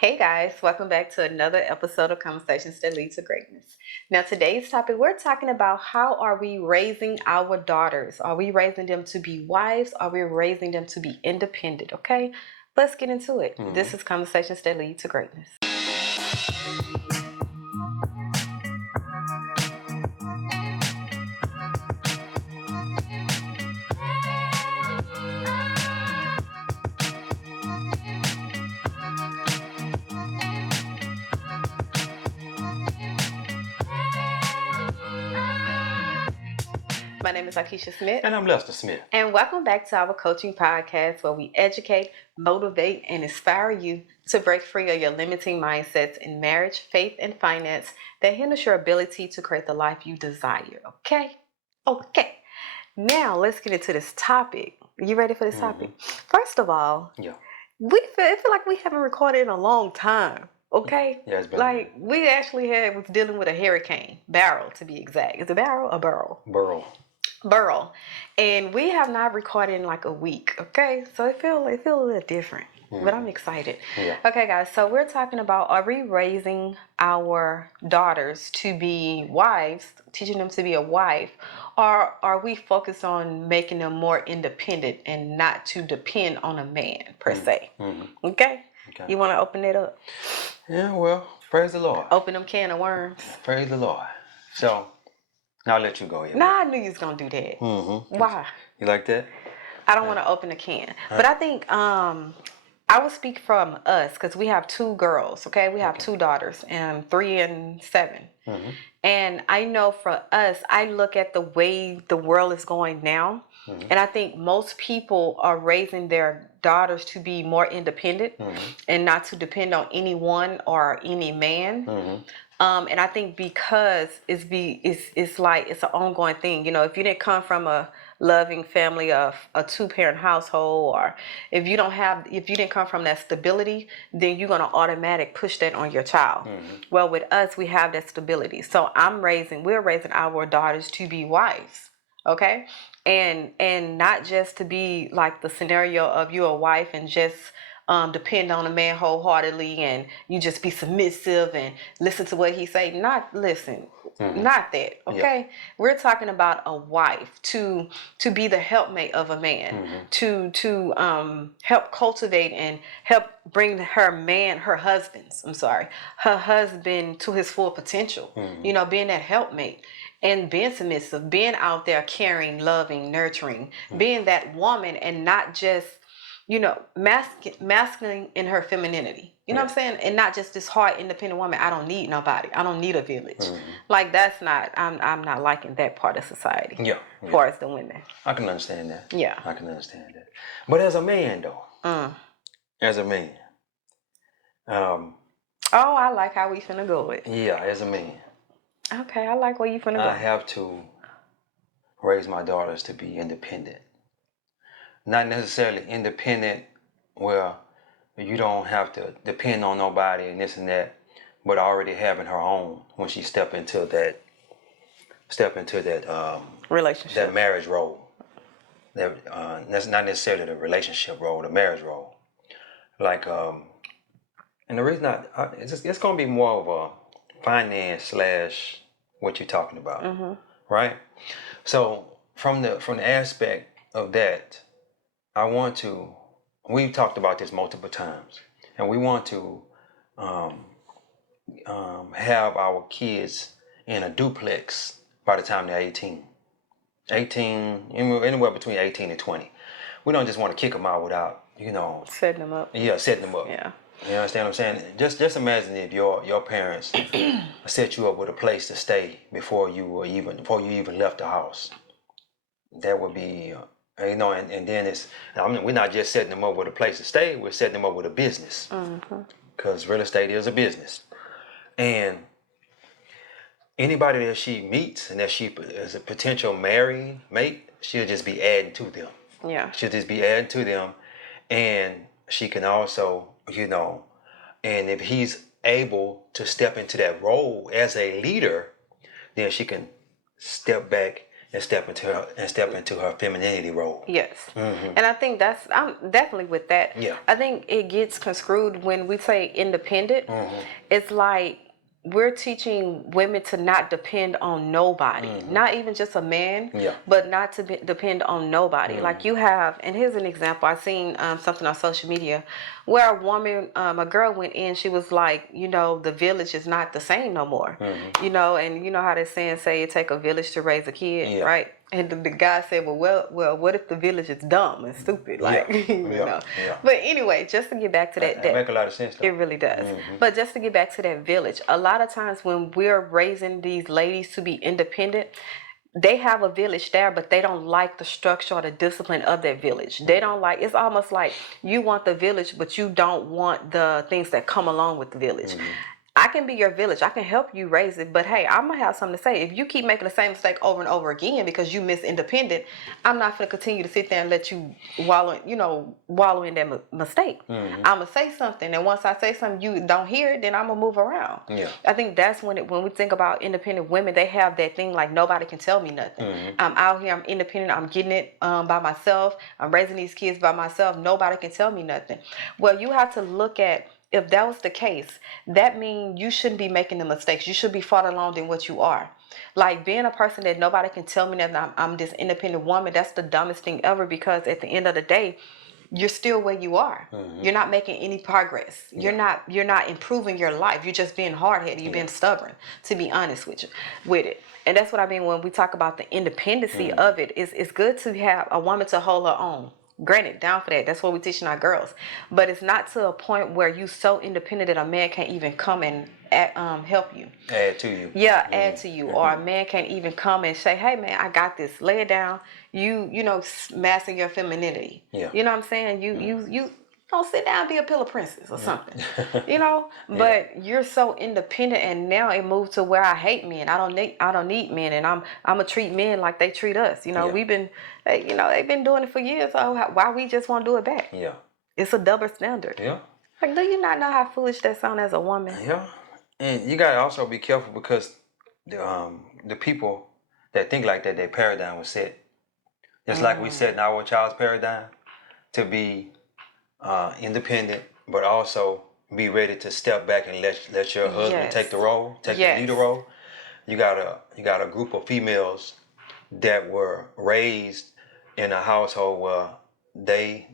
Hey guys, welcome back to another episode of Conversations That Lead to Greatness. Now, today's topic, we're talking about how are we raising our daughters? Are we raising them to be wives? Are we raising them to be independent? Okay, let's get into it. This is Conversations That Lead to Greatness. My name is Akeisha Smith. And I'm Lester Smith. And welcome back to our coaching podcast where we educate, motivate, and inspire you to break free of your limiting mindsets in marriage, faith, and finance that hinders your ability to create the life you desire. Okay? Okay. Now let's get into this topic. You ready for this topic? First of all, Yeah. I feel like we haven't recorded in a long time. Okay? Yeah, it's been Like we actually was dealing with a hurricane. Beryl to be exact. Is it Beryl or Burl? Burl, and we have not recorded in like a week. Okay, so it feel a little different, but I'm excited. Yeah. Okay, guys, so we're talking about, are we raising our daughters to be wives, teaching them to be a wife, or are we focused on making them more independent and not to depend on a man per se? Okay, you want to open it up? Yeah, well, praise the Lord. Open them can of worms. Praise the Lord. So, I'll let you go ahead. Nah, I knew you was gonna do that. Why? You like that? I don't want to open a can, but I think I will speak from us because we have two girls. Okay, we have two daughters, and 3 and 7. And I know for us, I look at the way the world is going now, and I think most people are raising their daughters to be more independent and not to depend on anyone or any man. And I think because it's like it's an ongoing thing. You know, if you didn't come from a loving family of a 2-parent household, or if you didn't come from that stability, then you're gonna automatic push that on your child. Well, with us, we have that stability. So we're raising our daughters to be wives. Okay, and not just to be like the scenario of you're a wife and just depend on a man wholeheartedly and you just be submissive and listen to what he say. Not listen, not that. Okay, we're talking about a wife to be the helpmate of a man, to help cultivate and help bring her husband to his full potential. You know, being that helpmate. And being submissive, being out there caring, loving, nurturing, being that woman and not just, you know, masculine in her femininity. You know what I'm saying? And not just this hard, independent woman. I don't need nobody. I don't need a village. Like that's not. I'm not liking that part of society. Yeah. As far as the women. I can understand that. Yeah. I can understand that. But as a man, though, as a man, oh, I like how we finna go with. Yeah, as a man. Okay, I like where you finna go. I have to raise my daughters to be independent. Not necessarily independent where you don't have to depend on nobody and this and that, but already having her own when she step into that relationship, that marriage role. That's not necessarily the relationship role, the marriage role. Like, and the reason it's going to be more of a finance / what you're talking about, right? So from the aspect of that, we've talked about this multiple times, and we want to have our kids in a duplex by the time they're 18, anywhere between 18 and 20. We don't just want to kick them out without, setting them up. Yeah, setting them up. Yeah. You understand what I'm saying? Just imagine if your parents set you up with a place to stay before you even left the house. That would be, and then we're not just setting them up with a place to stay. We're setting them up with a business, because real estate is a business. And anybody that she meets and that she is a potential married mate, she'll just be adding to them. Yeah. She'll just be adding to them, and she can also, and if he's able to step into that role as a leader, then she can step back and step into her femininity role. Yes. And I think I'm definitely with that. Yeah. I think it gets construed when we say independent. It's like we're teaching women to not depend on nobody, not even just a man, Yeah. but not to depend on nobody. Like you have, and here's an example. I seen something on social media where a girl went in. She was like, the village is not the same no more. And you know how they say it take a village to raise a kid, Yeah. right? And the guy said, well, what if the village is dumb and stupid? Like, Yeah. But anyway, just to get back to that That make a lot of sense, though. it really does. But just to get back to that village, a lot of times when we're raising these ladies to be independent, they have a village there, but they don't like the structure or the discipline of that village. They don't like, it's almost like you want the village, but you don't want the things that come along with the village. I can be your village. I can help you raise it. But hey, I'm going to have something to say. If you keep making the same mistake over and over again because you miss independent, I'm not going to continue to sit there and let you wallow in that mistake. I'm going to say something. And once I say something, you don't hear it, then I'm going to move around. Yeah. I think that's when we think about independent women, they have that thing like nobody can tell me nothing. I'm out here. I'm independent. I'm getting it by myself. I'm raising these kids by myself. Nobody can tell me nothing. Well, you have to look at, if that was the case, that means you shouldn't be making the mistakes. You should be farther along than what you are. Like being a person that nobody can tell me that I'm this independent woman, that's the dumbest thing ever, because at the end of the day, you're still where you are. You're not making any progress. You're not improving your life. You're just being hard-headed. You're being stubborn, to be honest with it. And that's what I mean when we talk about the independency of it. It's good to have a woman to hold her own. Granted, down for that. That's what we're teaching our girls. But it's not to a point where you so independent that a man can't even come and help you. Add to you. Yeah, add to you. Or a man can't even come and say, hey, man, I got this. Lay it down. You master your femininity. Yeah. You know what I'm saying? You don't sit down and be a pillow princess or something. But you're so independent, and now it moved to where I hate men. I don't need men, and I'm gonna treat men like they treat us. We've been they've been doing it for years. So why we just want to do it back? Yeah. It's a double standard. Yeah. Like, do you not know how foolish that sounds as a woman? Yeah. And you gotta also be careful, because the people that think like that, their paradigm was set. Just like we set in our child's paradigm to be independent, but also be ready to step back and let your husband take the role, the leader role. You got a group of females that were raised in a household where they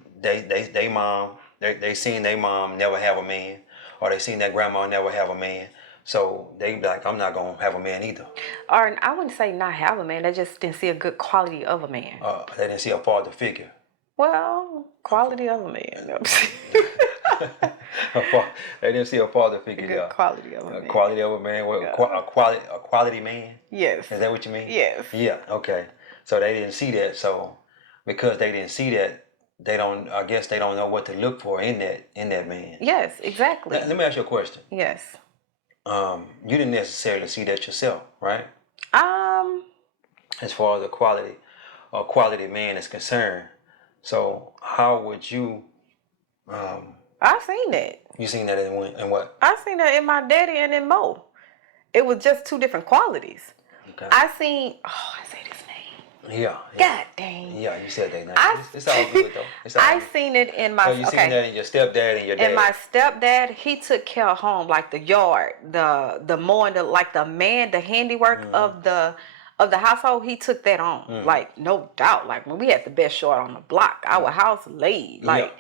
seen their mom never have a man, or they seen their grandma never have a man. So they be like, I'm not gonna have a man either. Or I wouldn't say not have a man. They just didn't see a good quality of a man. They didn't see a father figure. Well, quality of a man. They didn't see a father figure. Good quality of a man. Quality of a man. A quality man. Yes. Is that what you mean? Yes. Yeah. Okay. So they didn't see that. So because they didn't see that, I guess they don't know what to look for in that man. Yes. Exactly. Let me ask you a question. Yes. You didn't necessarily see that yourself, right? As far as the quality man is concerned. So how would you? I seen that. You seen that in what? I seen that in my daddy and in Mo. It was just two different qualities. Okay. I said his name. Yeah. God dang. Yeah, you said that name. It's all good though. I seen it in my. So you seen that in your stepdad and your dad. And my stepdad, he took care of home, like the yard, the mowing, the handiwork of the household. He took that on, like no doubt. Like when we had the best yard on the block, our house laid like.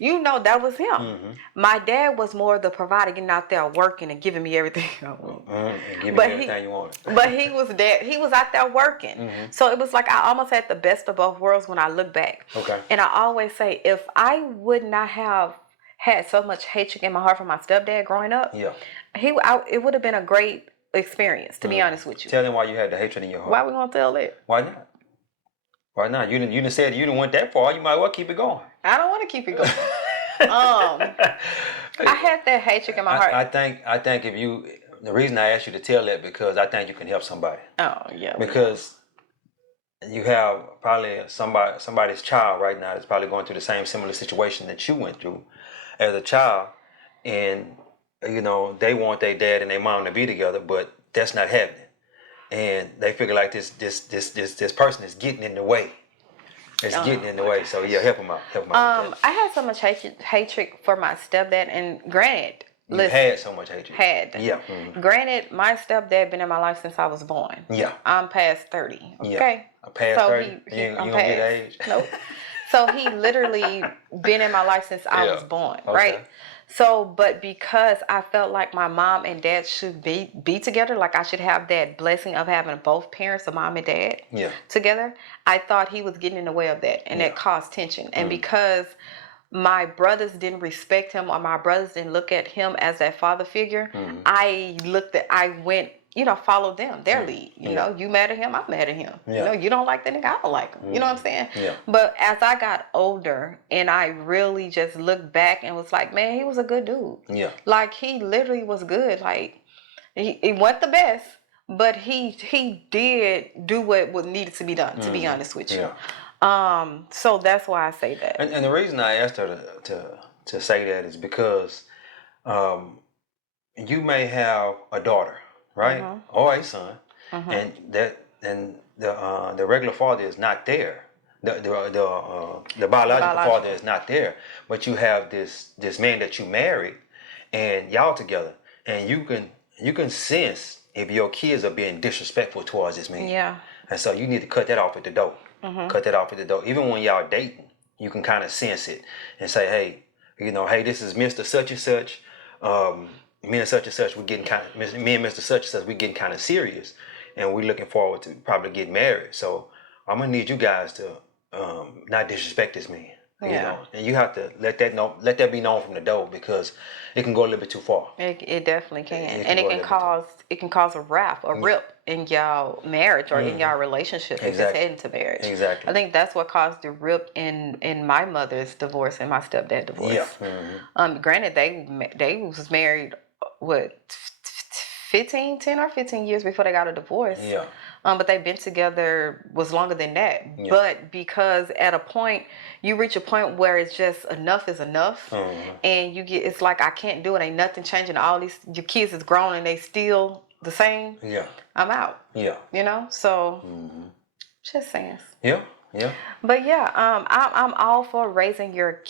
That was him. My dad was more the provider, getting out there working and giving me everything I want. And giving me everything you want. But he was out there working. So it was like I almost had the best of both worlds when I look back. Okay. And I always say, if I would not have had so much hatred in my heart for my stepdad growing up, it would have been a great experience, to be honest with you. Tell them why you had the hatred in your heart. Why we gonna tell it? Why not? Why not? You didn't say you didn't went that far. You might well keep it going. I don't want to keep it going. I had that hatred in my heart. I think the reason I asked you to tell that, because I think you can help somebody. Oh yeah. Because you have probably somebody's child right now that's probably going through the same similar situation that you went through as a child, and they want their dad and their mom to be together, but that's not happening. and they figure like this person is getting in the way. It's getting in the way. So yeah, help them out. Help them out with that. I had so much hatred for my stepdad, and granted, You had so much hatred. Yeah. Granted, my stepdad been in my life since I was born. Yeah. I'm past 30. Okay. Yeah. Past 30? You I'm gonna past. get age? Nope. So he literally been in my life since I was born, right? So, but because I felt like my mom and dad should be together, like I should have that blessing of having both parents, a mom and dad, together, I thought he was getting in the way of that, and that caused tension. And because my brothers didn't respect him, or my brothers didn't look at him as that father figure, I went, followed them, their lead. You know, you mad at him, I'm mad at him. You know, you don't like that nigga, I don't like him. You know what I'm saying? Yeah. But as I got older and I really just looked back and was like, man, he was a good dude. Yeah. Like, he literally was good. Like, he wasn't the best, but he did do what needed to be done, to be honest with you. So that's why I say that. And the reason I asked her to say that is because you may have a daughter, right, or a son, and the regular father is not there. The biological father is not there, but you have this man that you married, and y'all together, and you can sense if your kids are being disrespectful towards this man. Yeah. And so you need to cut that off at the door. Cut that off at the door. Even when y'all dating, you can kind of sense it and say, hey, hey, this is Mr. Such and Such. Me and such and such, me and Mr. Such and Such, we getting kind of serious, and we're looking forward to probably get married. So I'm gonna need you guys to not disrespect this man. You know, and you have to let that be known from the door, because it can go a little bit too far. It definitely can, and it can cause a rip in y'all marriage or in y'all relationship if it's heading to marriage. Exactly. I think that's what caused the rip in my mother's divorce and my stepdad divorce. Yeah. Granted, they was married 10 or 15 years before they got a divorce. Yeah. But they've been together was longer than that. Yeah. But because at a point, you reach a point where it's just enough is enough. And it's like, I can't do it. Ain't nothing changing. Your kids is grown and they still the same. Yeah. I'm out. Yeah. So just saying. Yeah. Yeah. But yeah, I'm all for raising your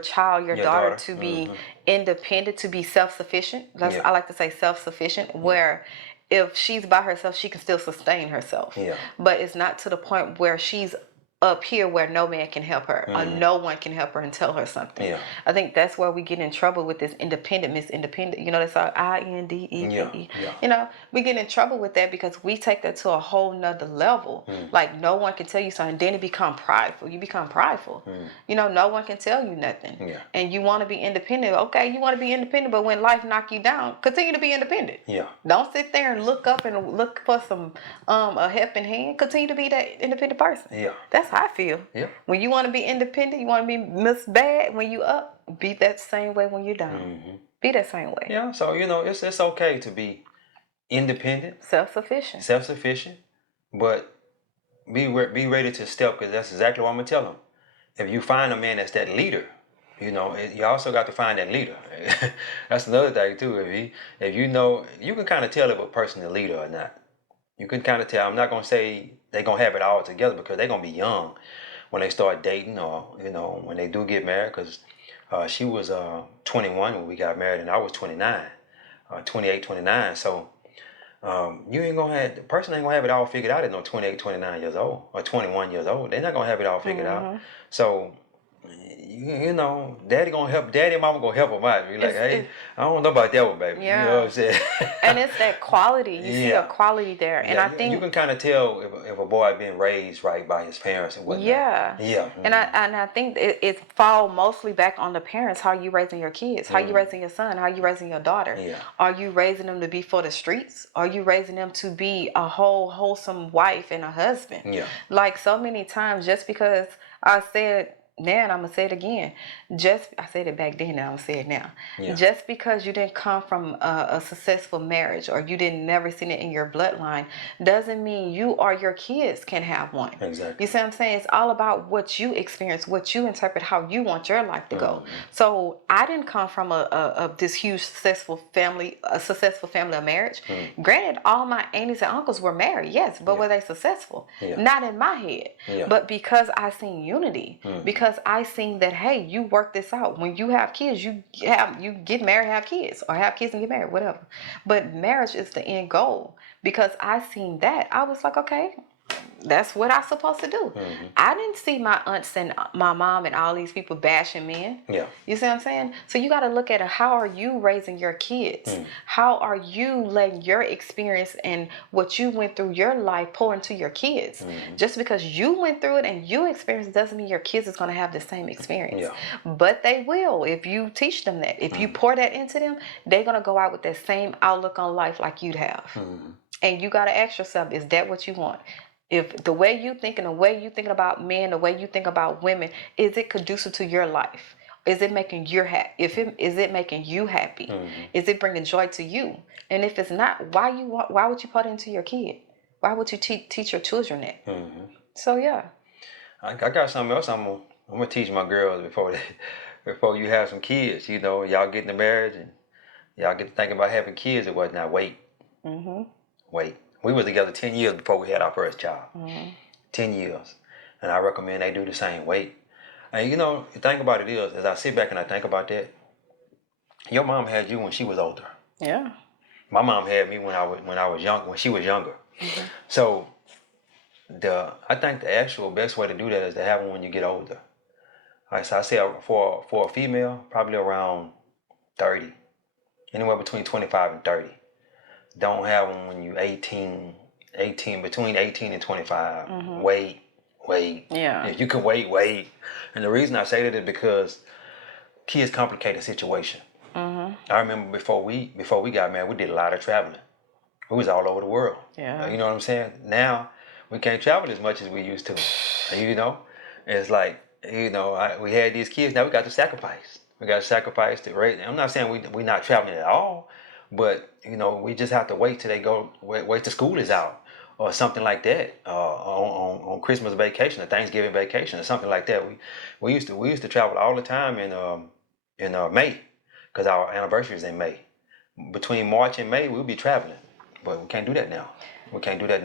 child, your daughter to be independent, to be self-sufficient. I like to say self-sufficient, where if she's by herself, she can still sustain herself. Yeah. But it's not to the point where she's up here where no man can help her or no one can help her and tell her something. Yeah. I think that's where we get in trouble with this independent, Miss Independent. That's our INDEPE. Yeah. We get in trouble with that because we take that to a whole nother level. Like, no one can tell you something. Then it become prideful. You become prideful. No one can tell you nothing. Yeah. And you want to be independent. Okay, you want to be independent, but when life knock you down, continue to be independent. Yeah. Don't sit there and look up and look for some a helping hand. Continue to be that independent person. Yeah. That's how I feel. Yeah. When you want to be independent, you want to be Miss Bad when you up, be that same way when you're down. Be that same way. Yeah, so it's okay to be independent, self-sufficient, but be ready to step, because that's exactly what I'm gonna tell them. If you find a man that's that leader, you also got to find that leader. That's another thing too. If you can kind of tell if a person is a leader or not. You can kind of tell. I'm not gonna say they're gonna have it all together, because they're gonna be young when they start dating, or when they do get married. Because she was 21 when we got married, and I was 29, 28, 29. So the person ain't gonna have it all figured out at no 28, 29 years old or 21 years old. They're not gonna have it all figured out. So daddy and mama gonna help them out. Be like, hey, I don't know about that one, baby. Yeah. You know what I'm saying? And it's that quality. You see a quality there. And I think you can kind of tell if a boy being raised right by his parents and whatnot. Yeah. Yeah. And I think it falls mostly back on the parents. How you raising your kids? How you raising your son? How you raising your daughter? Yeah. Are you raising them to be for the streets? Are you raising them to be a wholesome wife and a husband? Yeah. Like, so many times, just because I said now, and I'm gonna say it again. I said it back then, and I'm gonna say it now. Yeah. Just because you didn't come from a successful marriage or you didn't never seen it in your bloodline, doesn't mean you or your kids can have one. Exactly. You see what I'm saying? It's all about what you experience, what you interpret, how you want your life to go. So I didn't come from this huge successful family of marriage. Granted, all my aunties and uncles were married, yes, but were they successful? Not in my head. But because I seen unity, because I seen that, hey, you work this out. When you have kids, you get married, have kids, or have kids and get married, whatever. But marriage is the end goal. Because I seen that, I was like, okay, that's what I'm supposed to do. I didn't see my aunts and my mom and all these people bashing men. Yeah. You see what I'm saying? So you got to look at it. How are you raising your kids? How are you letting your experience and what you went through your life pour into your kids? Just because you went through it and you experienced doesn't mean your kids is going to have the same experience. Yeah. But they will if you teach them that. If you pour that into them, they're going to go out with that same outlook on life like you'd have. And you got to ask yourself, is that what you want? If the way you think and the way you thinking about men, the way you think about women, is it conducive to your life? Is it making you happy? Is it making you happy? Is it bringing joy to you? And if it's not, why would you put it into your kid? Why would you teach your children that? So yeah. I got something else I'm gonna teach my girls before you have some kids. You know, y'all get in the marriage and y'all get to thinking about having kids or whatnot. Wait. Wait. We were together 10 years before we had our first child. 10 years. And I recommend they do the same. Wait. And you know, the thing about it is, as I sit back and I think about that, your mom had you when she was older. Yeah. My mom had me when I was young, when she was younger. So I think the actual best way to do that is to have them when you get older. All right, so I say for a female, probably around 30. Anywhere between 25 and 30. Don't have them when you're 18, between 18 and 25. Wait. Yeah. If you can wait. And the reason I say that is because kids complicate the situation. I remember before we got married, we did a lot of traveling. We was all over the world. Yeah. You know what I'm saying? Now, we can't travel as much as we used to. You know? It's like, you know, we had these kids, now we got to sacrifice. We got to sacrifice the rate. I'm not saying we're not traveling at all. But you know, we just have to wait till they go. Wait till school is out, or something like that. On Christmas vacation, or Thanksgiving vacation, or something like that. We used to travel all the time in May, because our anniversary is in May. Between March and May, we'll be traveling, but we can't do that now.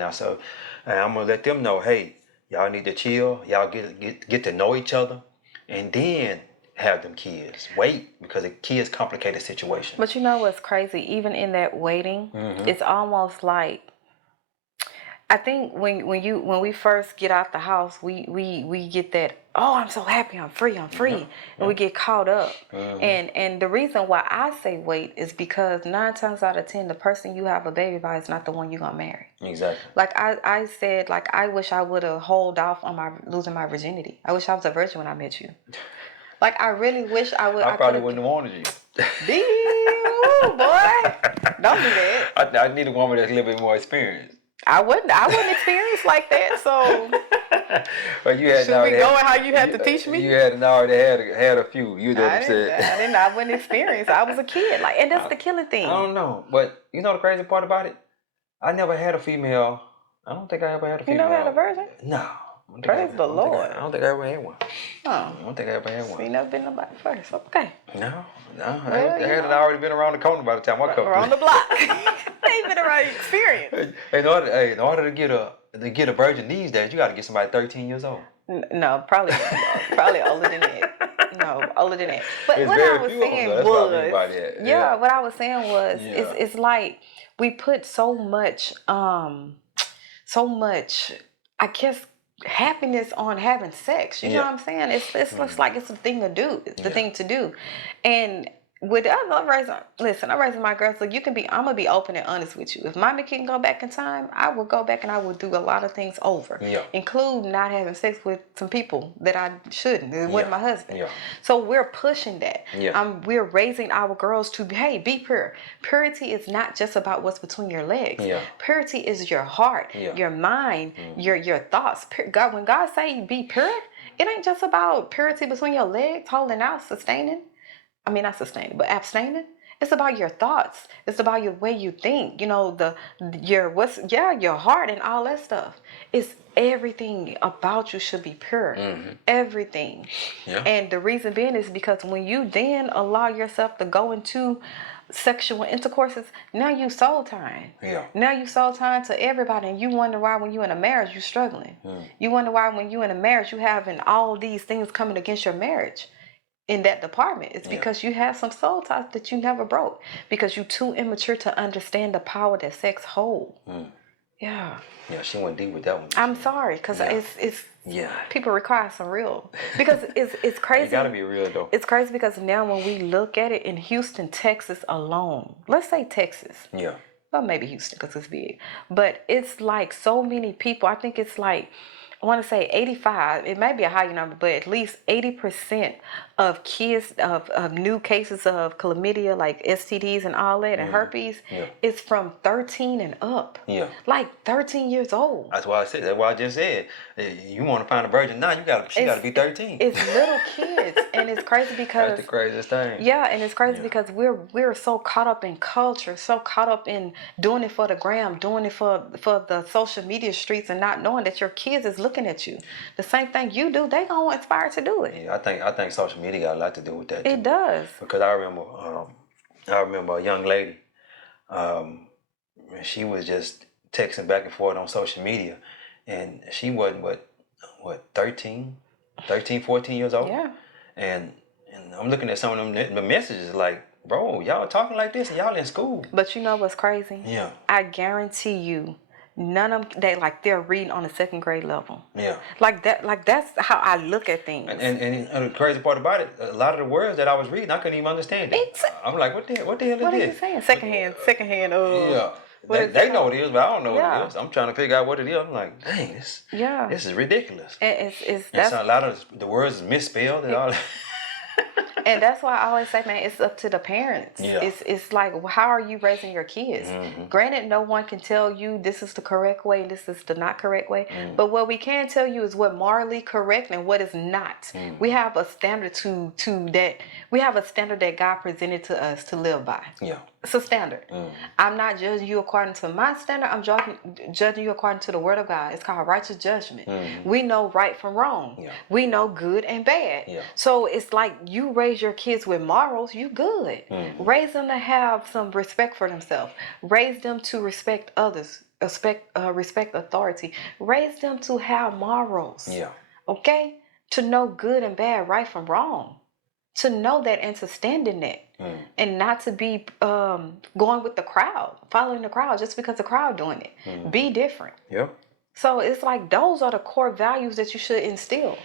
So, and I'm gonna let them know, hey, y'all need to chill. Y'all get to know each other, and then have them kids. Wait, because the kids complicate the situation. But you know what's crazy? Even in that waiting, it's almost like, I think when we first get out the house, we get that, oh, I'm so happy, I'm free, and we get caught up. And the reason why I say wait is because 9 times out of 10, the person you have a baby by is not the one you're gonna marry. Exactly. Like I said, like I wish I would have held off on losing my virginity. I wish I was a virgin when I met you. Like, I really wish I would. I probably wouldn't have wanted you. Ooh, boy. Don't do that. I need a woman that's a little bit more experienced. I wouldn't experience like that, so. But you had should we go and how you had to teach me? You had already had a few. You know what I'm saying? I wouldn't experience. I was a kid. Like, and that's the killing thing. I don't know. But you know the crazy part about it? I never had a female. I don't think I ever had a female. You never had a virgin? No. Praise the Lord. I don't think I ever had one. Oh. I don't think I ever had one. So you never been nobody first. Okay. No. I had already been around the corner by the time I come around the block. Ain't been around your experience. In order to get a virgin these days, you got to get somebody 13 years old. No, probably older than that. No, older than that. But it's what I was saying was, what I was saying was, it's like we put so much, I guess, happiness on having sex. You know what I'm saying? It looks like it's a thing to do. It's the thing to do. And I'm raising my girls. Look, I'm gonna be open and honest with you. If mommy can go back in time, I will go back and I will do a lot of things over, Yeah. including not having sex with some people that I shouldn't. It wasn't my husband. Yeah. So we're pushing that. Yeah. We're raising our girls to be pure. Purity is not just about what's between your legs. Yeah. Purity is your heart, your mind, your thoughts. God, when God say be pure, it ain't just about purity between your legs, holding out, sustaining. I mean, not sustaining, but abstaining. It's about your thoughts. It's about your way you think. You know, your heart and all that stuff. It's everything about you should be pure. Everything. Yeah. And the reason being is because when you then allow yourself to go into sexual intercourses, now you soul time. Yeah. Now you soul time to everybody, and you wonder why when you in a marriage you struggling. You wonder why when you in a marriage you having all these things coming against your marriage. In that department, it's because you have some soul ties that you never broke because you're too immature to understand the power that sex holds. Yeah. Yeah, she went deep with that one. I'm sorry, because it's yeah. People require some real, because it's crazy. You gotta be real though. It's crazy because now when we look at it in Houston, Texas alone, let's say Texas. Yeah. Well, maybe Houston because it's big, but it's like so many people. I think it's like, I want to say 85, it may be a higher number, but at least 80% of kids, of new cases of chlamydia, like STDs and all that, and herpes, is from 13 and up. Yeah. Like 13 years old. That's why I just said, you want to find a virgin now, she gotta be 13. It's little kids, and it's crazy because that's the craziest thing. Yeah, and it's crazy because we're so caught up in culture, so caught up in doing it for the gram, doing it for the social media streets, and not knowing that your kids is looking at you. The same thing you do, they gonna inspire to do it. Yeah, I think social media got a lot to do with that too. It does. Because I remember a young lady, she was just texting back and forth on social media, and she wasn't what 13, 14 years old. Yeah. And I'm looking at some of them the messages like, bro, y'all talking like this and y'all in school. But you know what's crazy? Yeah. I guarantee you, none of them, they're reading on the second grade level. Yeah. Like that, that's how I look at things. And the crazy part about it, a lot of the words that I was reading, I couldn't even understand it. I'm like, what the hell is this? What are you saying? Secondhand. Yeah. They know what it is, but I don't know what it is. I'm trying to figure out what it is. I'm like, dang, this is ridiculous. And a lot of the words is misspelled and all that. And that's why I always say, man, it's up to the parents. Yeah. It's like, how are you raising your kids? Granted, no one can tell you this is the correct way and this is the not correct way. But what we can tell you is what morally correct and what is not. We have a standard that God presented to us to live by. Yeah. It's a standard. I'm not judging you according to my standard. I'm judging you according to the word of God. It's called righteous judgment. We know right from wrong. Yeah. We know good and bad. Yeah. So it's like you raise your kids with morals, you good. Raise them to have some respect for themselves. Raise them to respect others. Respect authority. Raise them to have morals. Yeah. Okay? To know good and bad, right from wrong. To know that and to stand in that. And not to be going with the crowd, following the crowd just because the crowd doing it. Be different. Yep. So it's like those are the core values that you should instill.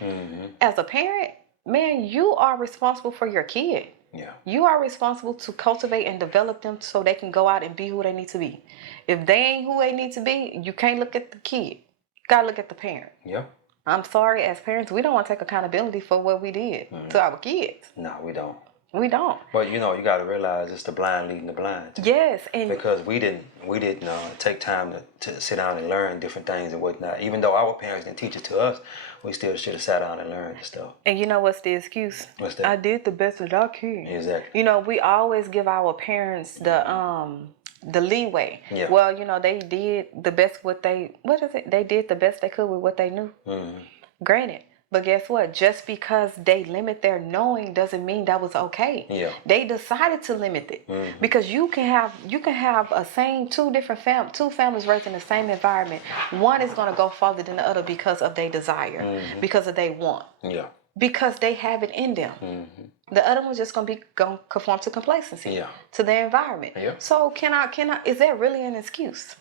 As a parent, man, you are responsible for your kid. Yeah. You are responsible to cultivate and develop them so they can go out and be who they need to be. If they ain't who they need to be, you can't look at the kid. You gotta look at the parent. Yeah. I'm sorry, as parents, we don't want to take accountability for what we did to our kids. No, we don't. We don't. But you got to realize it's the blind leading the blind. Too. Yes, and because we didn't take time to sit down and learn different things and whatnot. Even though our parents didn't teach it to us, we still should have sat down and learned the stuff. And you know what's the excuse? What's that? I did the best that I could. Exactly. We always give our parents the leeway. Yeah. Well, they did the best they did the best they could with what they knew. Granted. But guess what? Just because they limit their knowing doesn't mean that was okay. Yeah. They decided to limit it because you can have two families raised in the same environment. One is going to go farther than the other because of their desire, because of their want, because they have it in them. The other one's just going to conform to complacency, to their environment. Yeah. So is that really an excuse?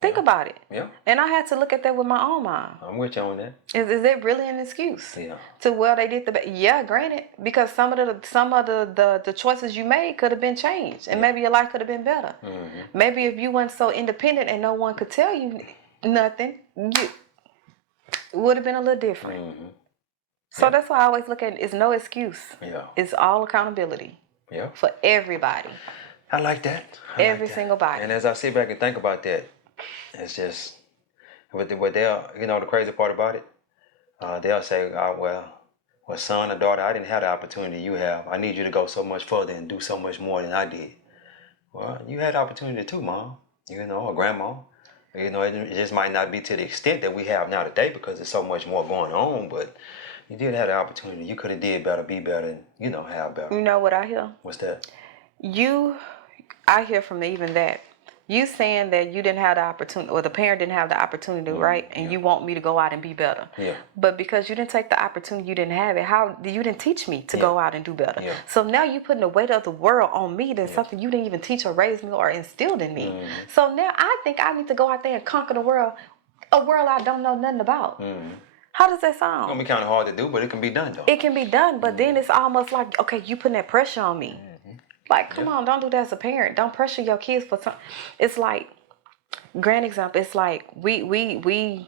Think about it. Yeah. And I had to look at that with my own mind. I'm with you on that. Is it really an excuse? Yeah. To well, they did yeah, granted, because some of the choices you made could have been changed, and maybe your life could have been better. Mm-hmm. Maybe if you weren't so independent and no one could tell you nothing, it would have been a little different. Mm-hmm. So that's why I always look at it. It's no excuse. Yeah. It's all accountability. Yeah. For everybody. I like that. Every single body. And as I sit back and think about that, it's just what they'll, the crazy part about it, they'll say, well, son or daughter, I didn't have the opportunity you have. I need you to go so much further and do so much more than I did. Well, you had the opportunity too, Mom, or Grandma. It just might not be to the extent that we have now today because there's so much more going on, but you did have the opportunity. You could have did better, be better, and, have better. You know what I hear? What's that? I hear from even that. You saying that you didn't have the opportunity, or the parent didn't have the opportunity, right? And you want me to go out and be better. Yeah. But because you didn't take the opportunity, you didn't have it. You didn't teach me to go out and do better. Yeah. So now you putting the weight of the world on me. That's something you didn't even teach or raise me or instilled in me. Mm-hmm. So now I think I need to go out there and conquer the world, a world I don't know nothing about. Mm-hmm. How does that sound? It's gonna be kind of hard to do, but it can be done though. It can be done, but then it's almost like, okay, you putting that pressure on me. Like, come on, don't do that as a parent. Don't pressure your kids for something. It's like, grand example, it's like we wait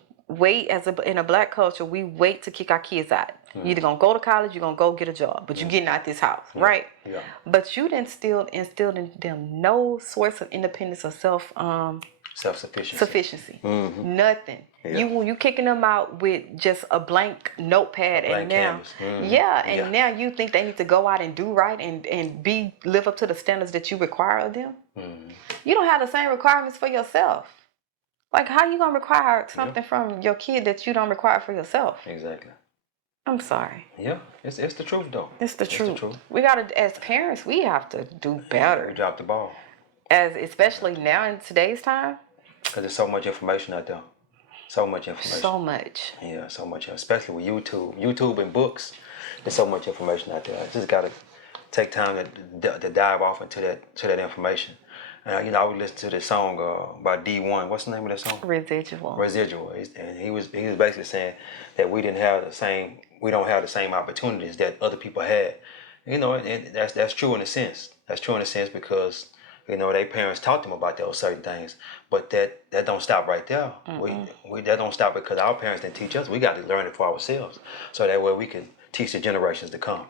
in a black culture, we wait to kick our kids out. You're either gonna go to college, you're gonna go get a job, but you're getting out this house, right? Yeah. But you didn't instill in them no source of independence or self-sufficiency. Mm-hmm. Nothing. Yeah. You kicking them out with just a blank notepad, and now, now you think they need to go out and do right and live up to the standards that you require of them. Mm-hmm. You don't have the same requirements for yourself. Like, how you gonna require something from your kid that you don't require for yourself? Exactly. I'm sorry. Yeah, it's the truth though. It's the truth. We gotta, as parents, we have to do better. We dropped the ball. Especially now in today's time. Because there's so much information out there. So much information. So much. Yeah, so much. Especially with YouTube and books. There's so much information out there. I just gotta take time to dive off into that information. And I would listen to this song by D1. What's the name of that song? Residual. And he was basically saying that we don't have the same opportunities that other people had. And that's true in a sense. That's true in a sense because their parents taught them about those certain things, but that don't stop right there. We that don't stop because our parents didn't teach us. We got to learn it for ourselves, so that way we can teach the generations to come.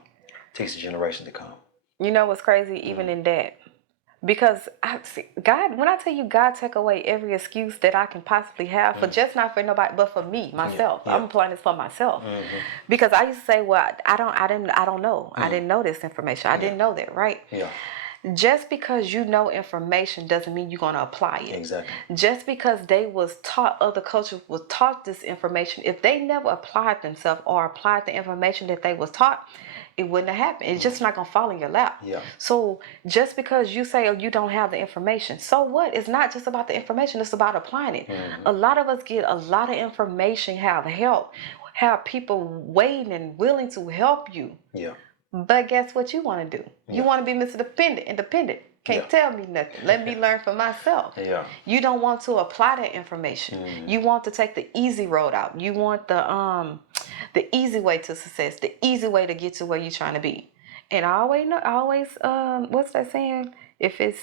You know what's crazy? Even in that, because God, when I tell you, God take away every excuse that I can possibly have for just not for nobody, but for me, myself. I'm applying this for myself, because I used to say, well, I don't know. I didn't know this information. I didn't know that, right? Yeah. Just because you know information doesn't mean you're going to apply it. Exactly. Just because they was taught, other cultures was taught this information, if they never applied themselves or applied the information that they was taught, it wouldn't have happened. It's just not going to fall in your lap. Yeah. So just because you say, you don't have the information, so what? It's not just about the information. It's about applying it. Mm-hmm. A lot of us get a lot of information, have help, have people waiting and willing to help you. Yeah. But guess what you want to do? Yeah. You want to be Mr. Independent. Can't tell me nothing. Let me learn for myself. Yeah. You don't want to apply that information. Mm. You want to take the easy road out. You want the easy way to success, the easy way to get to where you're trying to be. And I always what's that saying? If it's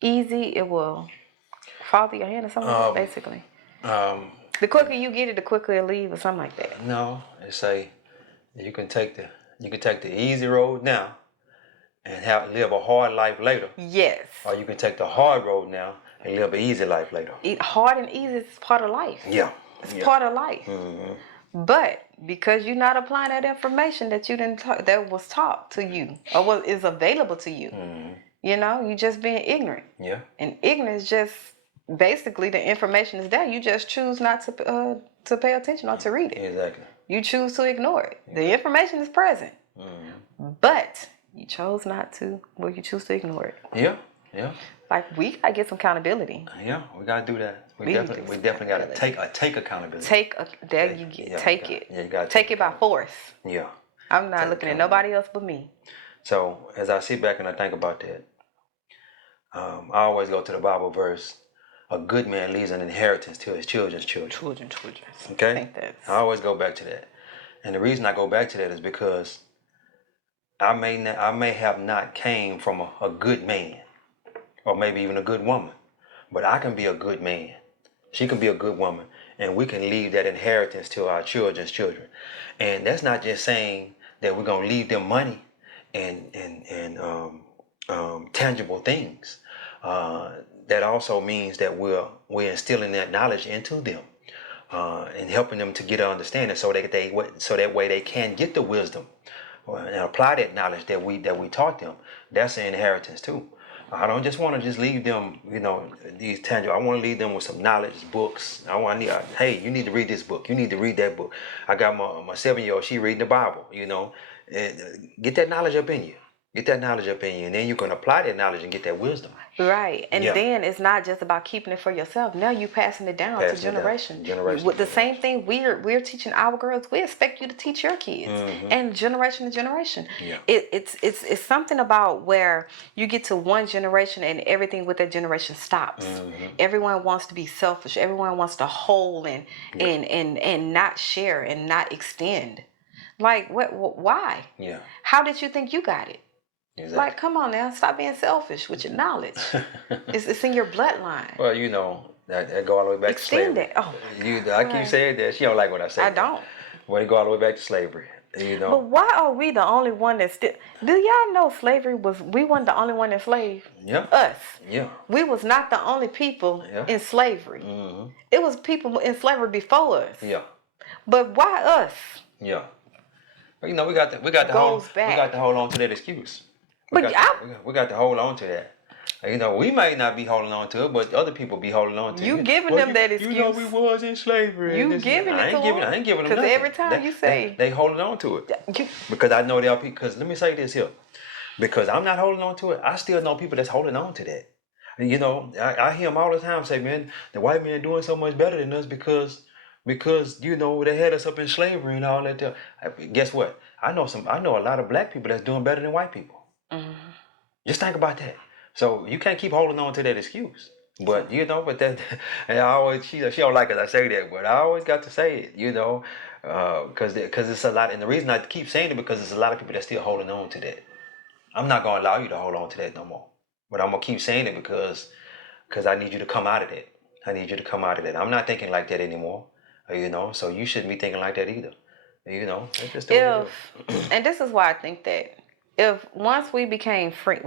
easy, it will fall through your hand or something like that, basically. The quicker you get it, the quicker it'll leave or something like that. No, they say you can take the easy road now and live a hard life later. Yes. Or you can take the hard road now and live an easy life later. Hard and easy is part of life. Yeah. It's part of life. Mm-hmm. But because you're not applying that information that that was taught to you or is available to you, you're just being ignorant. Yeah. And ignorance just basically the information is there. You just choose not to pay attention or to read it. Exactly. You choose to ignore it. Yeah. The information is present, but you chose not to. Well, you choose to ignore it. Yeah, yeah. Like we gotta get some accountability. Yeah, we gotta do that. We definitely gotta take accountability. Take it. Yeah, you gotta take it by force. Yeah. I'm not looking at nobody else but me. So as I sit back and I think about that, I always go to the Bible verse a good man leaves an inheritance to his children's children. Children. I Okay? think that's I always go back to that. And the reason I go back to that is because I may have not came from a good man, or maybe even a good woman, but I can be a good man. She can be a good woman, and we can leave that inheritance to our children's children. And that's not just saying that we're gonna leave them money and tangible things. That also means that we're instilling that knowledge into them, and helping them to get an understanding, so that way they can get the wisdom and apply that knowledge that we taught them. That's an inheritance too. I don't just want to just leave them, these tangible. I want to leave them with some knowledge, books. Hey, you need to read this book. You need to read that book. I got my 7-year-old. She reading the Bible. And get that knowledge up in you. Get that knowledge up in you, and then you can apply that knowledge and get that wisdom. right. And Yeah. then it's not just about keeping it for yourself. Now you passing it down to generation. With the same thing we're teaching our girls, we expect you to teach your kids, and generation to generation. Yeah. It's something about where you get to one generation and everything with that generation stops. Everyone wants to be selfish. Everyone wants to hold and not share and not extend. Like why? Yeah. How did you think you got it? Exactly. Like, come on now, stop being selfish with your knowledge. It's in your bloodline. Well, that go all the way back Extend to it. slavery. Oh, I keep saying that. She don't like what I say. I don't. Well, it go all the way back to slavery. But why are we the only one that still? Do y'all know slavery we weren't the only one enslaved? Yeah. Us. Yeah. We was not the only people in slavery. Mm-hmm. It was people in slavery before us. Yeah. But why us? Yeah. But, we got to hold on to that excuse. We got to hold on to that. We might not be holding on to it, but other people be holding on to it. You giving them that excuse. We was in slavery. You giving it to them. I ain't giving them Because nothing. every time you say. They holding on to it. Because I know they'll because let me say this here. Because I'm not holding on to it, I still know people that's holding on to that. I hear them all the time say, man, the white man doing so much better than us because they had us up in slavery and all that. Guess what? I know a lot of black people that's doing better than white people. Just think about that. So you can't keep holding on to that excuse. But but that, and I always she don't like it I say that, but I always got to say it. Because it's a lot, and the reason I keep saying it because there's a lot of people that still holding on to that. I'm not gonna allow you to hold on to that no more. But I'm gonna keep saying it because I need you to come out of that. I need you to come out of that. I'm not thinking like that anymore. So you shouldn't be thinking like that either. That's just the way it is. And this is why I think that if once we became free,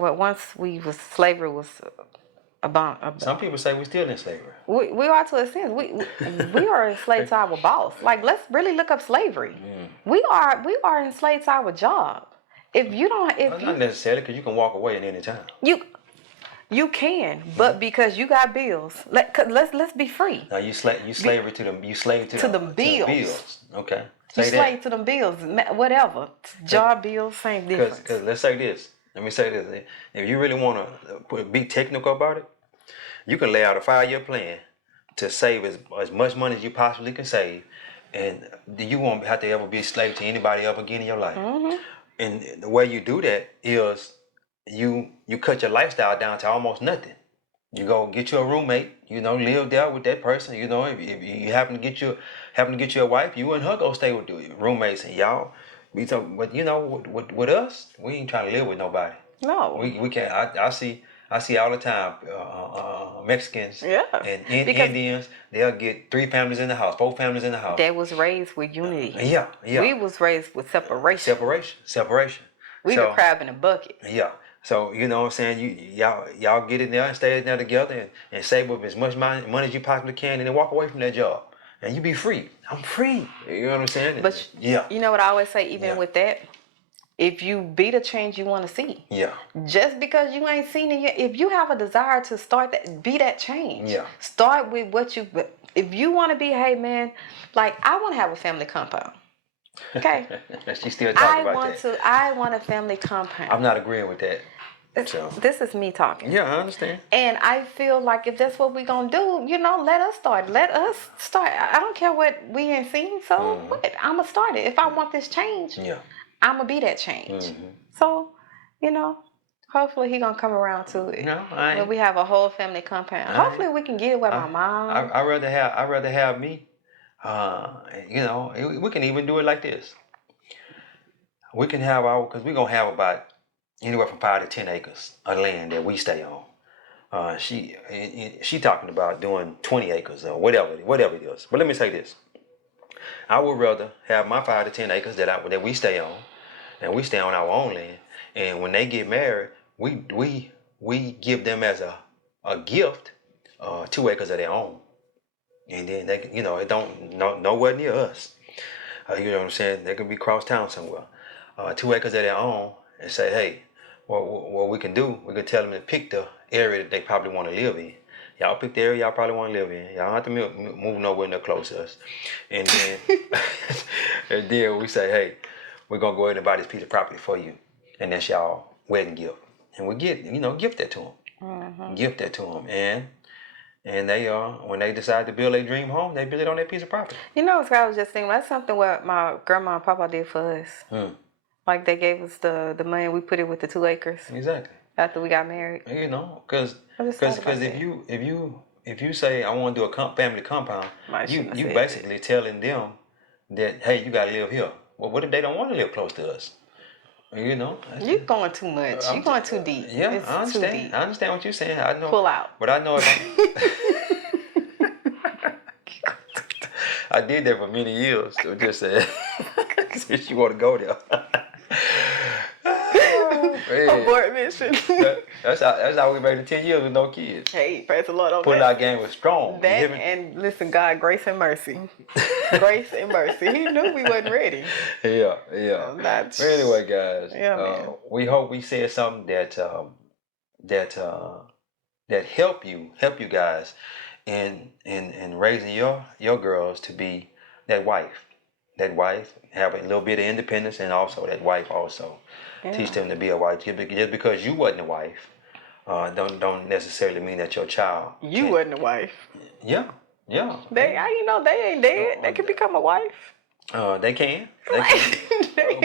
slavery was some people say we're still in slavery. We are to a sense. We are enslaved to our boss. Like, let's really look up slavery. We are enslaved to our job. Not necessarily, because you can walk away at any time. You can, but because you got bills, let's be free. Now you slave to them. You slave to them bills. To the bills. Okay. You slave to them bills, whatever. Job bills, same difference. Because let's say this. Let me say this. If you really want to be technical about it, you can lay out a 5-year plan to save as much money as you possibly can save, and you won't have to ever be a slave to anybody ever again in your life. And the way you do that is you cut your lifestyle down to almost nothing. You go get you a roommate, live there with that person. If you happen to get you a wife, you and her go stay with the roommates, and y'all be talking. But with us, we ain't trying to live with nobody. No, we can't. I see all the time Mexicans and Indians. They'll get 3 families in the house, 4 families in the house. They was raised with unity. Yeah. We was raised with separation. Separation. We the crab in a bucket. Yeah. So you know what I'm saying, y'all get in there and stay in there together and save up as much money as you possibly can, and then walk away from that job, and you be free. I'm free. You know what I'm saying? But you know what I always say, even with that, if you be the change you want to see, just because you ain't seen it yet, if you have a desire to start that, be that change. Start with what you. If you want to be, hey man, like I want to have a family compound. Okay. She still talking about that. I want a family compound. I'm not agreeing with that. This is me talking. Yeah, I understand. And I feel like if that's what we're going to do, let us start. Let us start. I don't care what we ain't seen. So what? I'm going to start it. If I want this change, I'm going to be that change. So, Hopefully he gonna come around to it. No, When we have a whole family compound. Hopefully we can get it with my mom. I rather have me. You know, we can even do it like this. We can have because we're gonna have about anywhere from 5 to 10 acres of land that we stay on. She talking about doing 20 acres or whatever it is. But let me say this: I would rather have my 5 to 10 acres that we stay on, and we stay on our own land. And when they get married, we give them as a gift 2 acres of their own, and then they can, it don't nowhere near us. You know what I'm saying? They could be cross town somewhere. 2 acres of their own, and say, hey, what we can do, we can tell them to pick the area that they probably want to live in. Y'all pick the area y'all probably want to live in. Y'all don't have to move nowhere near close to us. And then, and then we say, hey, we're gonna go ahead and buy this piece of property for you, and that's y'all wedding gift. And we gift that to them. Mm-hmm. Gift that to them, and they when they decide to build a dream home, they build it on that piece of property. You know what I was just thinking? That's something what my grandma and papa did for us. Like they gave us the money, we put it with the 2 acres. Exactly. After we got married. You know, because if you say I want to do a family compound, you basically telling them that, hey, you got to live here. Well, what if they don't want to live close to us? You know, you're going too much. You're going too deep. Yeah, I understand. Too deep. I understand what you're saying. I know. Pull out. But I know I did that for many years. So just saying, since you want to go there. Abort mission. That's how we made it 10 years with no kids. Hey, praise the Lord on Put our game was strong. That and listen, God, grace and mercy. Grace and mercy. He knew we wasn't ready. Yeah. But anyway, guys, we hope we said something that help you guys in raising your girls to be that wife, have a little bit of independence, and also that wife also. Teach them to be a wife. Just because you wasn't a wife, don't necessarily mean that your child. You wasn't a wife. Yeah. They ain't dead. They can become a wife. They can.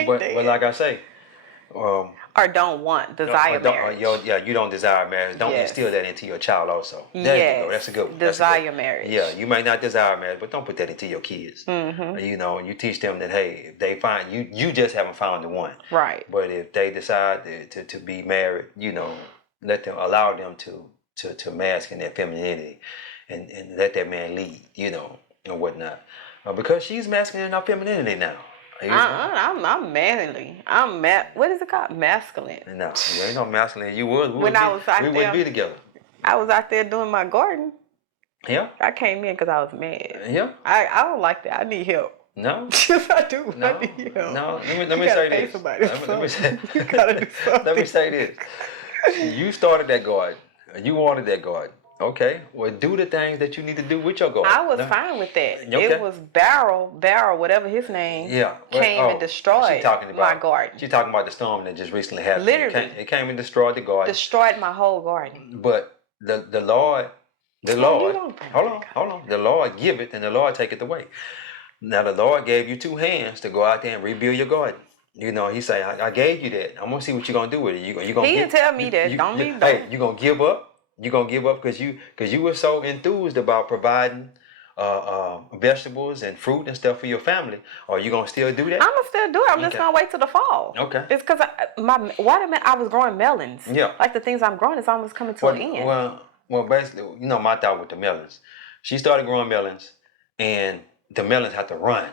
But like I say, or don't want desire marriage. You don't desire marriage. Don't instill that into your child also. There you go. That's a good one. Desire marriage. Yeah, you might not desire marriage, but don't put that into your kids. Mm-hmm. You teach them that, hey, if they find you just haven't found the one. Right. But if they decide to be married, allow them to mask in their femininity and let that man lead, and whatnot. Because she's masculine in her femininity now. I'm manly. What is it called? Masculine. No, you ain't no masculine. You would. We wouldn't be together. I was out there doing my garden. Yeah. I came in because I was mad. Yeah. I don't like that. I need help. No. Yes, I do. No. I need help. No. Let me say this. You gotta do something. Let me say this. You started that garden. You wanted that garden. Okay, well, do the things that you need to do with your garden. I was fine with that. Okay. It was Barrel, whatever his name, came and destroyed my garden. She's talking about the storm that just recently happened. Literally. It came and destroyed the garden. Destroyed my whole garden. But the Lord, hold on. The Lord give it and the Lord take it away. Now the Lord gave you 2 hands to go out there and rebuild your garden. He say, I gave you that. I'm going to see what you're going to do with it. You gonna he didn't tell me that. Hey, you going to give up? You're going to give up because you were so enthused about providing vegetables and fruit and stuff for your family. Or you going to still do that? I'm going to still do it. I'm just going to wait till the fall. Okay. It's because I was growing melons. Yeah. Like the things I'm growing is almost coming to an end. Well, basically, my thought with the melons. She started growing melons and the melons have to run.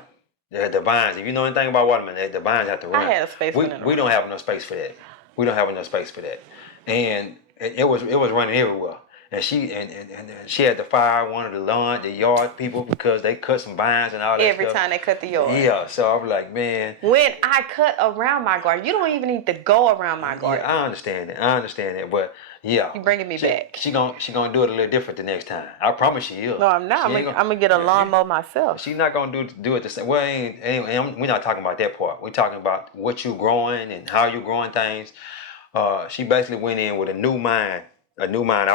The vines, if you know anything about watermelon, the vines have to run. I had a space for them. We don't have enough space for that. We don't have enough space for that. And it was running everywhere. And she had to fire one of the yard people because they cut some vines and all that Every stuff. time they cut the yard. Yeah, so I was like, man. When I cut around my garden, you don't even need to go around my garden. Yeah, I understand that, but yeah. You bringing me back. She gonna do it a little different the next time. I promise she is. No, I'm not. I'm gonna get a lawnmower myself. She's not gonna do it the same. Well, we're not talking about that part. We're talking about what you growing and how you growing things. She basically went in with a new mind. I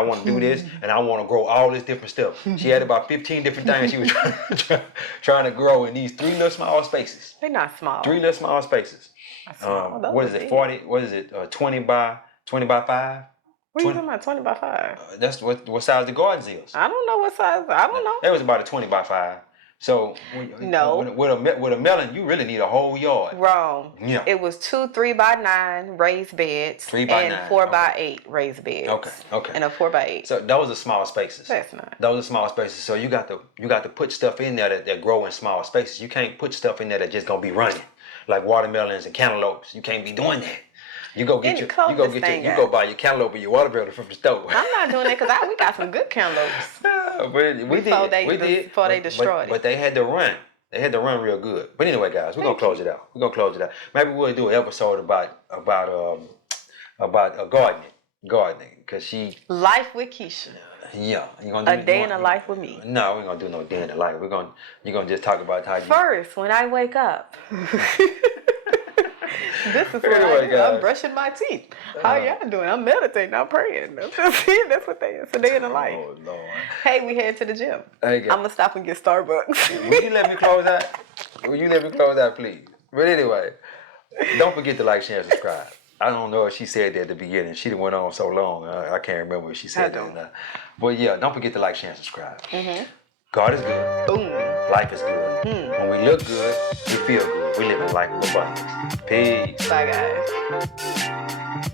want to do this, and I want to grow all this different stuff. She had about 15 different things she was trying to grow in these 3 little small spaces. They're not small. 3 little small spaces. Small. What is it? 40? What is it? 20 by 20 by 5. What are you 20 talking about? 20 by 5? That's what size the gardens is. I don't know what size. I don't know. It was about a 20 by 5. So No. with a melon, you really need a whole yard. Wrong. Yeah. It was 2 3x9 raised beds 3 by and 9, 4x8 raised beds. Okay. And a 4x8. So those are small spaces. That's not. Those are small spaces. So you got to put stuff in there that grow in small spaces. You can't put stuff in there that just gonna be running, like watermelons and cantaloupes. You can't be doing that. You go buy your cantaloupe or your watermelon from the store. I'm not doing that because we got some good cantaloupes. Before they destroyed it. But they had to run. They had to run real good. But anyway, guys, we're gonna close it out. Maybe we'll do an episode about gardening, because she. Life with Keisha. Yeah, a day in the life with me. No, we're gonna do no day in the life. You're gonna just talk about how you. First, when I wake up. This is what I do. Guys. I'm brushing my teeth. How y'all doing? I'm meditating. I'm praying. That's what they is. It's a day in the life. Oh, Lord. Hey, we head to the gym. I'm going to stop and get Starbucks. Will you let me close that? Please? But anyway, don't forget to like, share, and subscribe. I don't know if she said that at the beginning. She went on so long. I can't remember if she said that. But yeah, don't forget to like, share, and subscribe. Mm-hmm. God is good. Boom. Life is good. When we look good, we feel good. We live a life of abundance. Peace. Bye, guys.